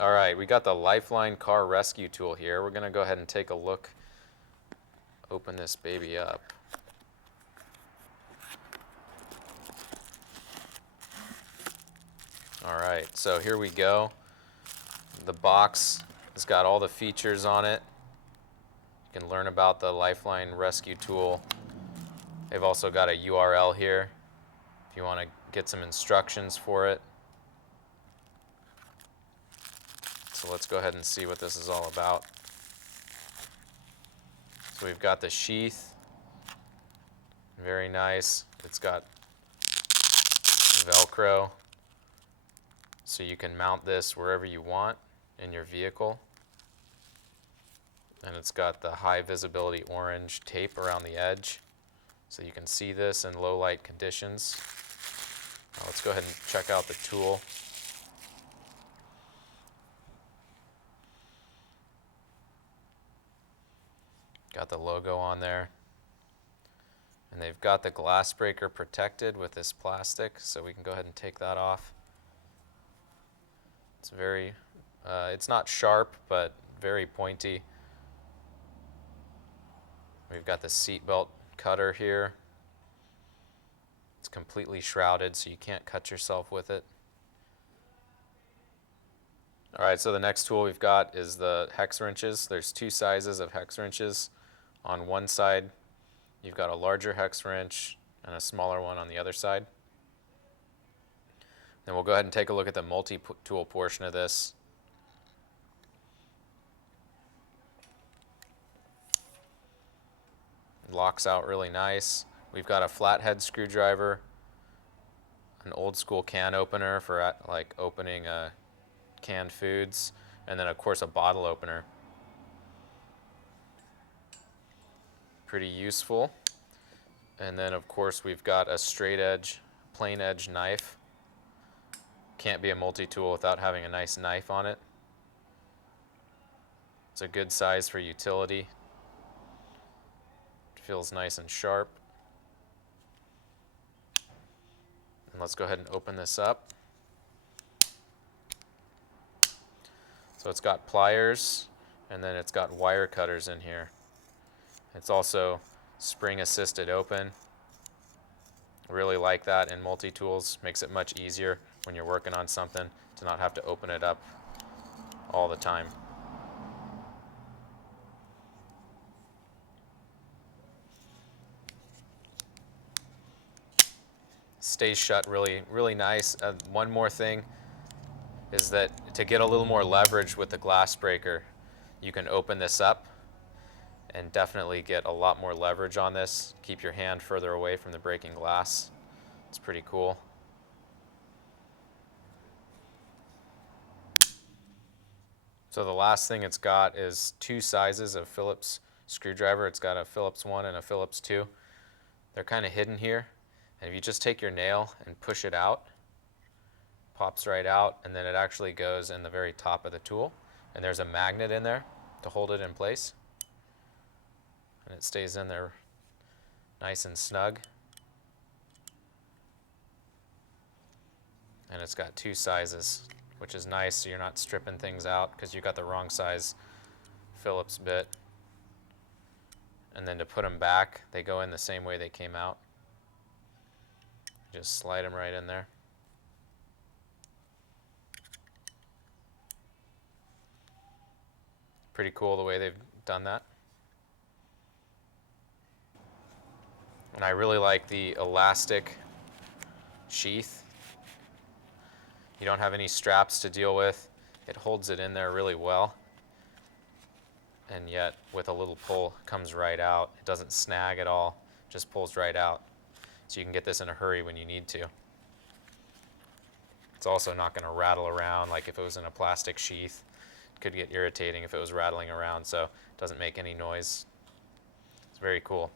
All right, we got the LifeLine car rescue tool here. We're going to go ahead and take a look, open this baby up. All right, so here we go. The box has got all the features on it. You can learn about the LifeLine rescue tool. They've also got a URL here if you want to get some instructions for it. So let's go ahead and see what this is all about. So we've got the sheath, very nice. It's got Velcro, so you can mount this wherever you want in your vehicle. And it's got the high visibility orange tape around the edge, so you can see this in low light conditions. Now let's go ahead and check out the tool. Got the logo on there. And they've got the glass breaker protected with this plastic, so we can go ahead and take that off. It's very, it's not sharp, but very pointy. We've got the seat belt cutter here. It's completely shrouded, so you can't cut yourself with it. All right, so the next tool we've got is the hex wrenches. There's two sizes of hex wrenches. On one side, you've got a larger hex wrench and a smaller one on the other side. Then we'll go ahead and take a look at the multi-tool portion of this. It locks out really nice. We've got a flathead screwdriver, an old school can opener for like opening canned foods, and then of course a bottle opener. Pretty useful. And then of course we've got a straight edge, plain edge knife. Can't be a multi-tool without having a nice knife on it. It's a good size for utility. It feels nice and sharp. And let's go ahead and open this up. So it's got pliers, and then it's got wire cutters in here. It's also spring assisted open. Really like that in multi-tools. Makes it much easier when you're working on something to not have to open it up all the time. Stays shut really nice. One more thing is that to get a little more leverage with the glass breaker, you can open this up and definitely get a lot more leverage on this. Keep your hand further away from the breaking glass. It's pretty cool. So the last thing it's got is two sizes of Phillips screwdriver. It's got a Phillips 1 and a Phillips 2. They're kind of hidden here. And if you just take your nail and push it out, pops right out, and then it actually goes in the very top of the tool. And there's a magnet in there to hold it in place. And it stays in there nice and snug. And it's got two sizes, which is nice, so you're not stripping things out because you got the wrong size Phillips bit. And then to put them back, they go in the same way they came out. Just slide them right in there. Pretty cool the way they've done that. And I really like the elastic sheath. You don't have any straps to deal with. It holds it in there really well. And yet, with a little pull, it comes right out. It doesn't snag at all, just pulls right out. So you can get this in a hurry when you need to. It's also not going to rattle around like if it was in a plastic sheath. It could get irritating if it was rattling around, so it doesn't make any noise. It's very cool.